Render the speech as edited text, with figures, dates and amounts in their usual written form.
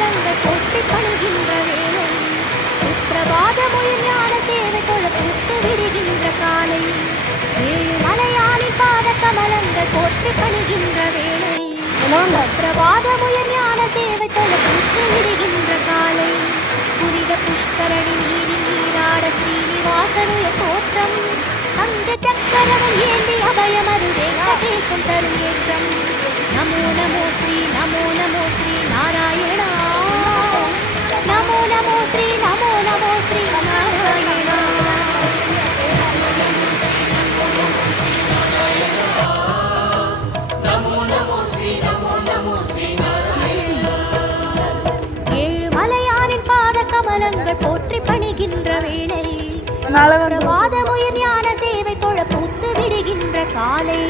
கமலங்கள் போற்றி பணிகின்ற வேளை சுப்பிரபாத முயல் ஞான சேவை தொழ பூத்து விடுகின்ற காலை ஏழு மலையாளின் பாத கமலங்கள் போற்றி பணிகின்ற வேளை சுப்பிரபாத முயல் ஞான சேவை தொழ பூத்து விடுகின்ற காலை புனித புஷ்கரணி நீரில் நீராட ஸ்ரீனிவாசனுய தோற்றம் சங்க சக்கரவன் ஏந்தி அபயமரு வெங்கடேசன் தரும் ஏற்றம் நமோ நமோ ஸ்ரீ நாராயணா நமோ நமோ ஸ்ரீ நாராயணா ஏழு மலையாரின் பாத கமலங்கள் போற்றி பணிகின்ற வேளை பிரபாத முயல் ஞான சேவை தொழ பூத்து விடுகின்ற காலை